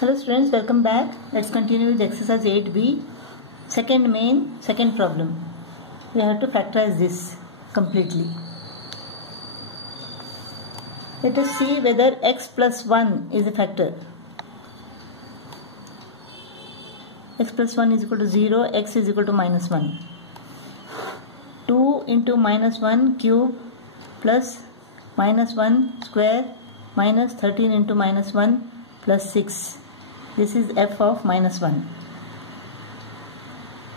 Hello students, welcome back. Let's continue with exercise 8b, second problem. We have to factorize this completely. Let us see whether x plus 1 is a factor. X plus 1 is equal to 0, x is equal to minus 1. 2 into minus 1 cube plus minus 1 square minus 13 into minus 1 plus 6. This is f of minus 1.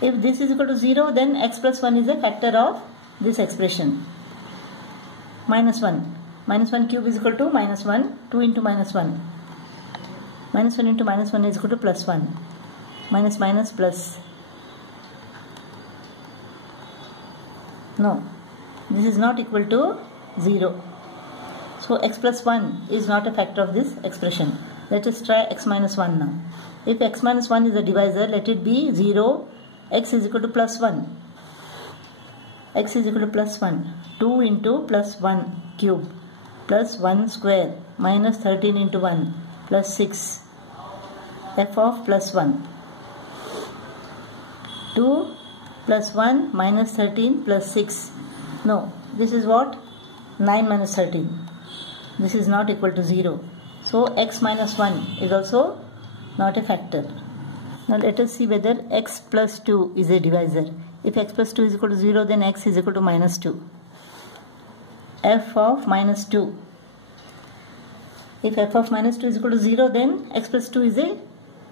If this is equal to 0, then x plus 1 is a factor of this expression. Minus 1. Minus 1 cube is equal to minus 1. 2 into minus 1. Minus 1 into minus 1 is equal to plus 1. Minus minus plus. No. This is not equal to 0. So x plus 1 is not a factor of this expression. Let us try x minus 1 now. If x minus 1 is a divisor, let it be 0. X is equal to plus 1. X is equal to plus 1. 2 into plus 1 cube plus 1 square minus 13 into 1 plus 6. F of plus 1. 2 plus 1 minus 13 plus 6. No, this is what? 9 minus 13. This is not equal to 0. So x minus 1 is also not a factor. Now let us see whether x plus 2 is a divisor. If x plus 2 is equal to 0, then x is equal to minus 2. F of minus 2. If f of minus 2 is equal to 0, then x plus 2 is a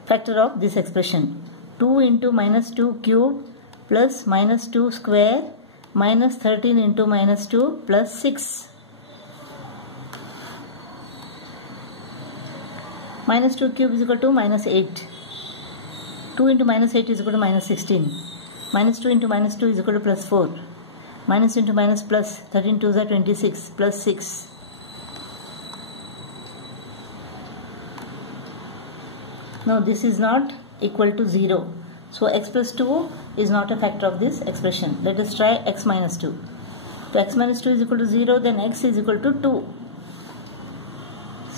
factor of this expression. 2 into minus 2 cube plus minus 2 square minus 13 into minus 2 plus 6. Minus 2 cube is equal to minus 8. 2 into minus 8 is equal to minus 16. Minus 2 into minus 2 is equal to plus 4. Minus into minus plus 13 2s are 26 plus 6. Now this is not equal to 0. So x plus 2 is not a factor of this expression. Let us try x minus 2. If x minus 2 is equal to 0, then x is equal to 2.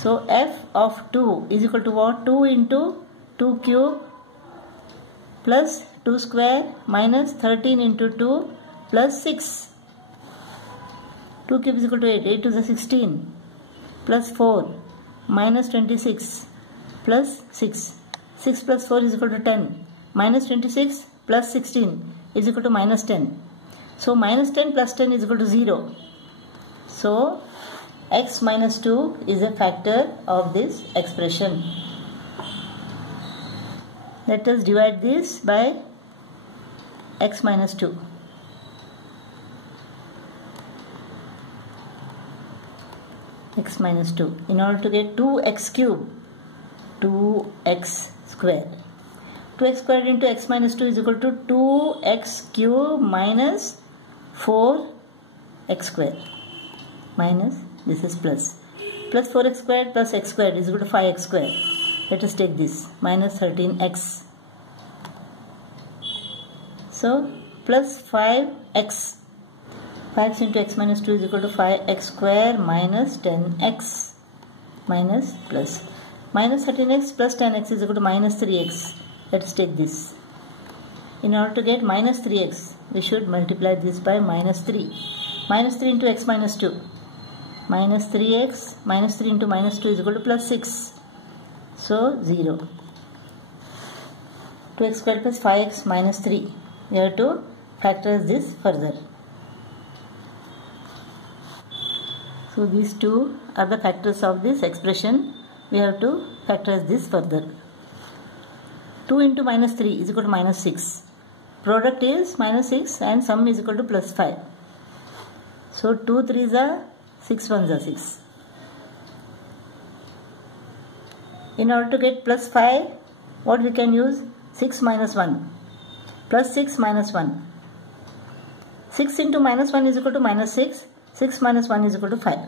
So f of 2 is equal to what? 2 into 2 cube plus 2 square minus 13 into 2 plus 6. 2 cube is equal to 8. 8 to the 16 plus 4 minus 26 plus 6. 6 plus 4 is equal to 10. Minus 26 plus 16 is equal to minus 10. So minus 10 plus 10 is equal to 0. So x minus 2 is a factor of this expression. Let us divide this by x minus 2. X minus 2. In order to get 2x cube, 2x square. 2x squared into x minus 2 is equal to 2x cube minus 4x square. Minus, this is plus. Plus 4x squared plus x squared is equal to 5x square. Let us take this. Minus 13x. So, plus 5x. 5x into x minus 2 is equal to 5x square minus 10x. Minus plus. Minus 13x plus 10x is equal to minus 3x. Let us take this. In order to get minus 3x, we should multiply this by minus 3. Minus 3 into x minus 2. Minus 3x minus 3 into minus 2 is equal to plus 6. So 0. 2x squared plus 5x minus 3. We have to factorize this further. So these two are the factors of this expression. We have to factorize this further. 2 into minus 3 is equal to minus 6. Product is minus 6 and sum is equal to plus 5. So 2 3s are 6 1s are 6. In order to get plus 5, what we can use? 6 minus 1. Plus 6 minus 1. 6 into minus 1 is equal to minus 6. 6 minus 1 is equal to 5.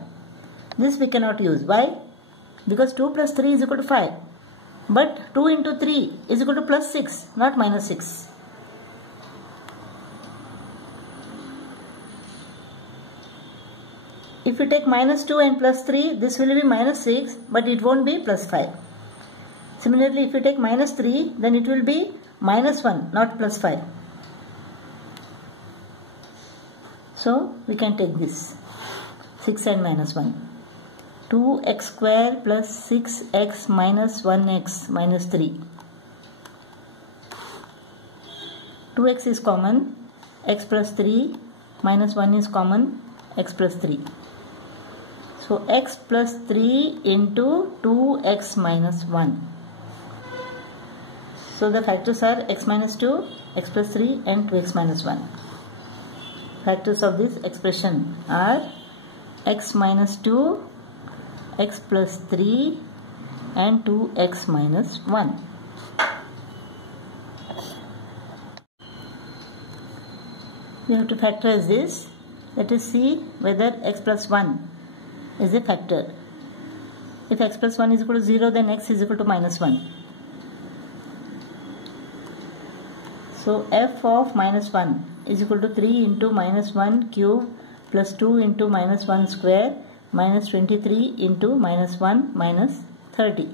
This we cannot use. Why? Because 2 plus 3 is equal to 5. But 2 into 3 is equal to plus 6, not minus 6. If you take minus 2 and plus 3, this will be minus 6, but it won't be plus 5. Similarly, if you take minus 3, then it will be minus 1, not plus 5. So we can take this 6 and minus 1. 2x square plus 6x minus 1x minus 3. 2x is common, x plus 3 minus 1 is common, x plus 3. So x plus 3 into 2x minus 1. So the factors are x minus 2, x plus 3 and 2x minus 1. Factors of this expression are x minus 2, x plus 3 and 2x minus 1. We have to factorize this. Let us see whether x plus 1 is a factor. If x plus 1 is equal to 0, then x is equal to minus 1. So f of minus 1 is equal to 3 into minus 1 cube plus 2 into minus 1 square minus 23 into minus 1 minus 30.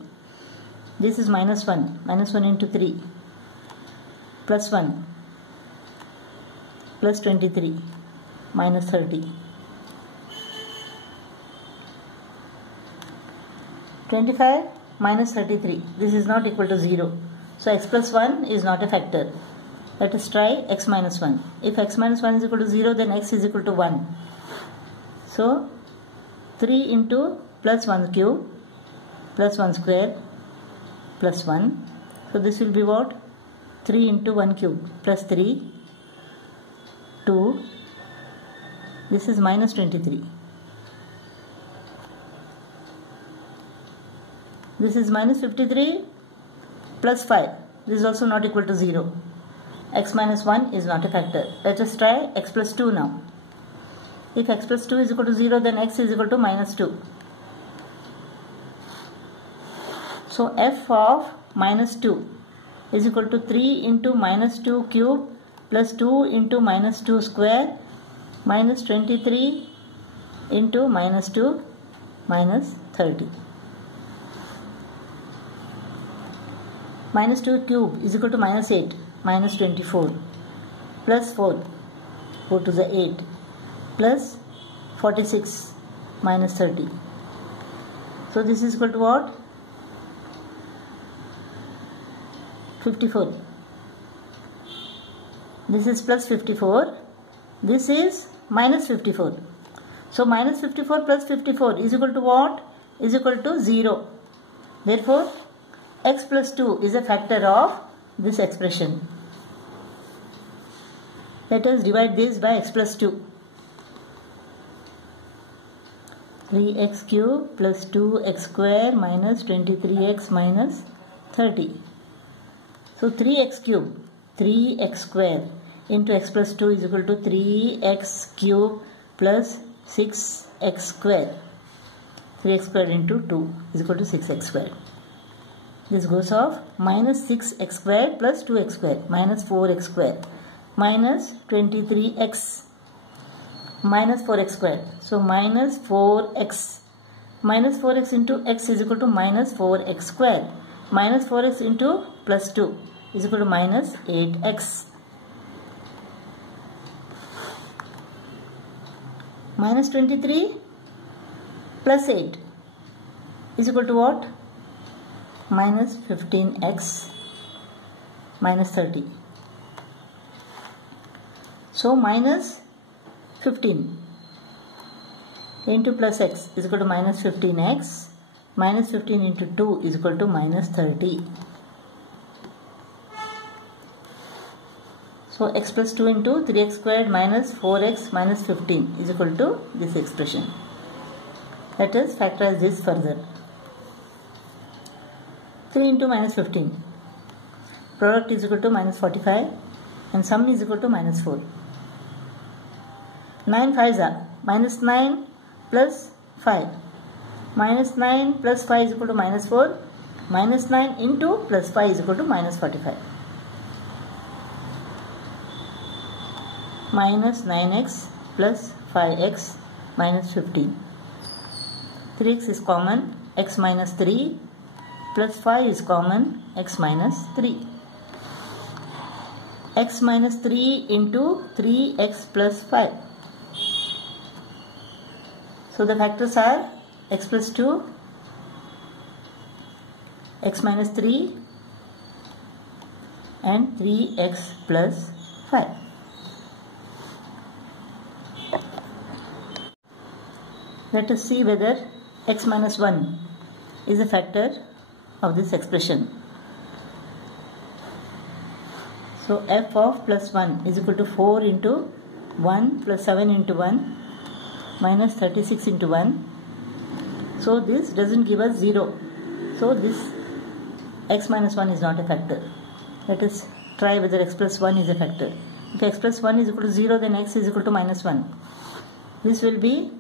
This is minus 1 into 3 plus 1 plus 23 minus 30. 25 minus 33. This is not equal to 0. So x plus 1 is not a factor. Let us try x minus 1. If x minus 1 is equal to 0, then x is equal to 1. So 3 into plus 1 cube plus 1 square plus 1. So this will be what? 3 into 1 cube plus 3, 2. This is minus 23. This is minus 53 plus 5. This is also not equal to 0. X minus 1 is not a factor. Let us try x plus 2 now. If x plus 2 is equal to 0, then x is equal to minus 2. So f of minus 2 is equal to 3 into minus 2 cube plus 2 into minus 2 square minus 23 into minus 2 minus 30. Minus 2 cube is equal to minus 8 minus 24 plus 4, 4 to the 8 plus 46 minus 30. So this is equal to what? 54. This is plus 54. This is minus 54. So minus 54 plus 54 is equal to what? Is equal to 0. Therefore, x plus 2 is a factor of this expression. Let us divide this by x plus 2. 3x cube plus 2x square minus 23x minus 30. So 3x cube, 3x square into x plus 2 is equal to 3x cube plus 6x square. 3x square into 2 is equal to 6x square. This goes off. Minus 6x square plus 2x square minus 4x square minus 23x minus 4x square. So minus 4x. Minus 4x into x is equal to minus 4x square. Minus 4x into plus 2 is equal to minus 8x. Minus 23 plus 8 is equal to what? Minus 15x minus 30. So minus 15 into plus x is equal to minus 15x. Minus 15 into 2 is equal to minus 30. So x plus 2 into 3x squared minus 4x minus 15 is equal to this expression. Let us factorize this further. 3 into minus 15. Product is equal to minus 45 and sum is equal to minus 4. 9 5s are minus 9 plus 5. Minus 9 plus 5 is equal to minus 4. Minus 9 into plus 5 is equal to minus 45. Minus 9x plus 5x minus 15. 3x is common. X minus 3 plus 5 is common, x minus 3. X minus 3 into 3x plus 5. So the factors are x plus 2, x minus 3 and 3x plus 5. Let us see whether x minus 1 is a factor of this expression. So f of plus 1 is equal to 4 into 1 plus 7 into 1 minus 36 into 1. So this doesn't give us 0. So this x minus 1 is not a factor. Let us try whether x plus 1 is a factor. If x plus 1 is equal to 0, then x is equal to minus 1. This will be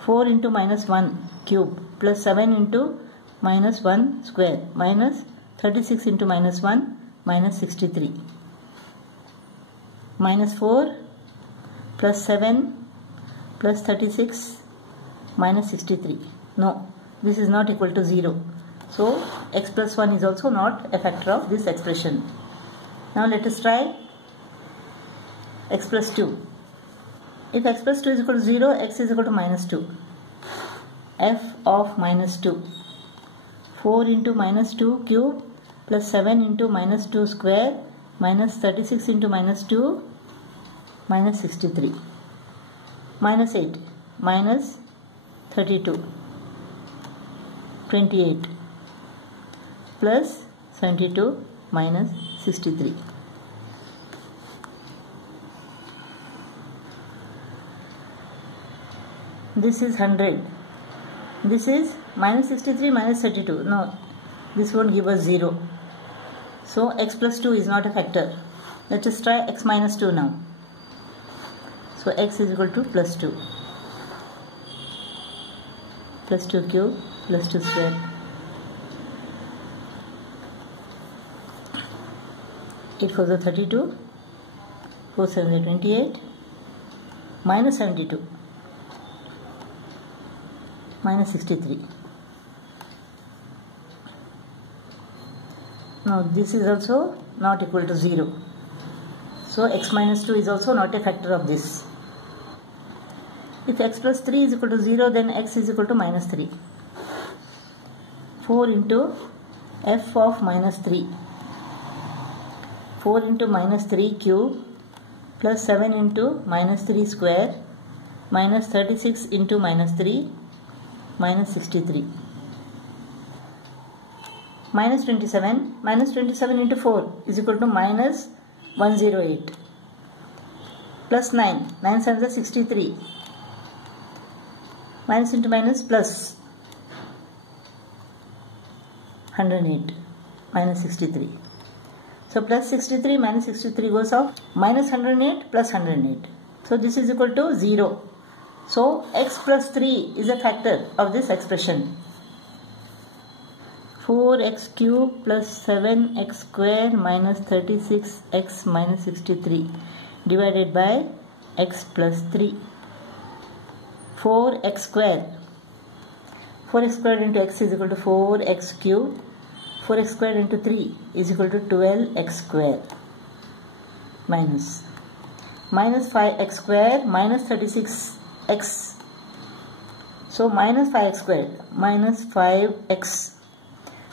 4 into minus 1 cube plus 7 into minus 1 square minus 36 into minus 1 minus 63. Minus 4 plus 7 plus 36 minus 63. No, this is not equal to 0. So x plus 1 is also not a factor of this expression. Now let us try x plus 2. If x plus 2 is equal to 0, x is equal to minus 2. F of minus 2. 4 into minus 2 cube plus 7 into minus 2 square minus 36 into minus 2 minus 63. Minus 8 minus 32. 28 plus 72 minus 63. This is 100. This is minus 63 minus 32. No, this won't give us 0. So x plus 2 is not a factor. Let us try x minus 2 now. So x is equal to plus 2. Plus 2 cube plus 2 square. 8 4s are 32. 4 7s are 28. Minus 72. Minus 63. Now this is also not equal to 0. So x minus 2 is also not a factor of this. If x plus 3 is equal to 0, then x is equal to minus 3. 4 into f of minus 3. 4 into minus 3 cube plus 7 into minus 3 square minus 36 into minus 3 minus 63. Minus 27 into 4 is equal to minus 108. Plus 9 7s are 63. Minus into minus plus 108 minus 63. So plus 63 minus 63 goes off. Minus 108 plus 108. So this is equal to 0. So x plus 3 is a factor of this expression. 4x cube plus 7x square minus 36x minus 63 divided by x plus 3. 4x square. 4x squared into x is equal to 4x cube. 4x squared into 3 is equal to 12x square minus 5x square minus 36x. So minus 5x squared minus 5x.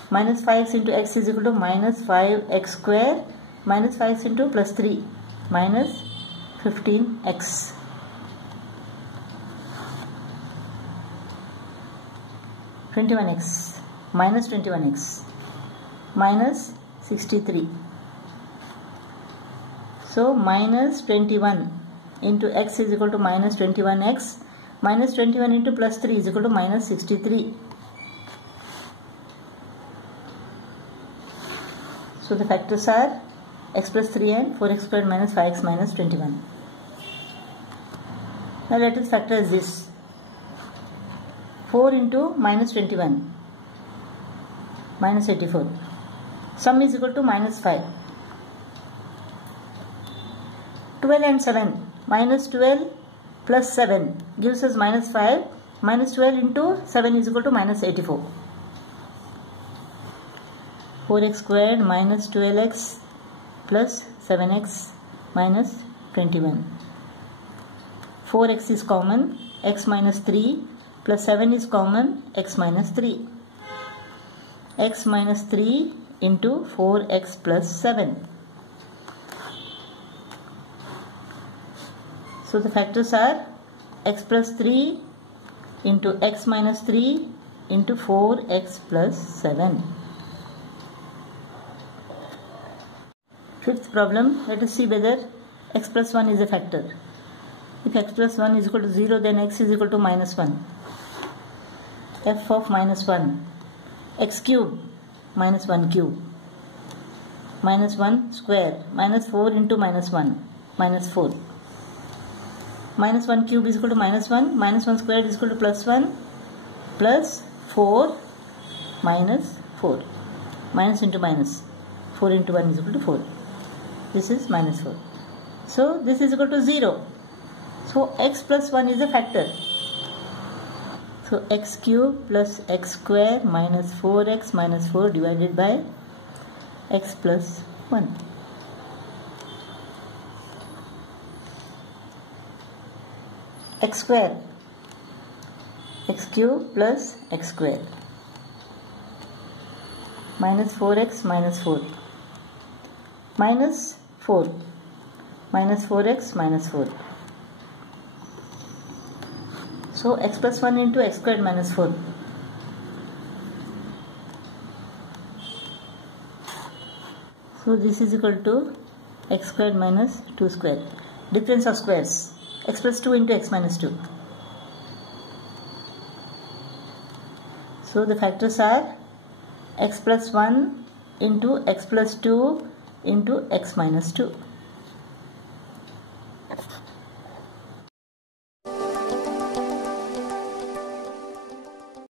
Minus 5x into x is equal to minus 5x square minus 5x into plus 3 minus 15x. Minus 21x minus 63. So minus 21 into x is equal to minus 21x. Minus 21 into plus 3 is equal to minus 63. So the factors are x plus 3 and 4x squared minus 5x minus 21. Now let us factor this. 4 into minus 21 minus 84. Sum is equal to minus 5. 12 and 7. Minus 12 plus 7 gives us minus 5. Minus 12 into 7 is equal to minus 84. 4x squared minus 12x plus 7x minus 21. 4x is common, x minus 3 plus 7 is common, x minus 3. X minus 3 into 4x plus 7. So the factors are x plus 3 into x minus 3 into 4x plus 7. Fifth problem, let us see whether x plus 1 is a factor. If x plus 1 is equal to 0, then x is equal to minus 1. F of minus 1. X cube minus 1 cube. Minus 1 square. Minus 4 into minus 1. Minus 4. Minus 1 cube is equal to minus 1. Minus 1 squared is equal to plus 1. Plus 4 minus 4. Minus into minus. 4 into 1 is equal to 4. This is minus 4. So this is equal to 0. So x plus 1 is a factor. So x cube plus x square minus 4x minus 4 divided by x plus 1. X square. X cube plus x square minus 4x minus 4 minus 4 minus 4x minus 4. So x plus 1 into x squared minus 4. So this is equal to x squared minus 2 squared. Difference of squares. X plus 2 into x minus 2. So the factors are x plus 1 into x plus 2 into x minus 2.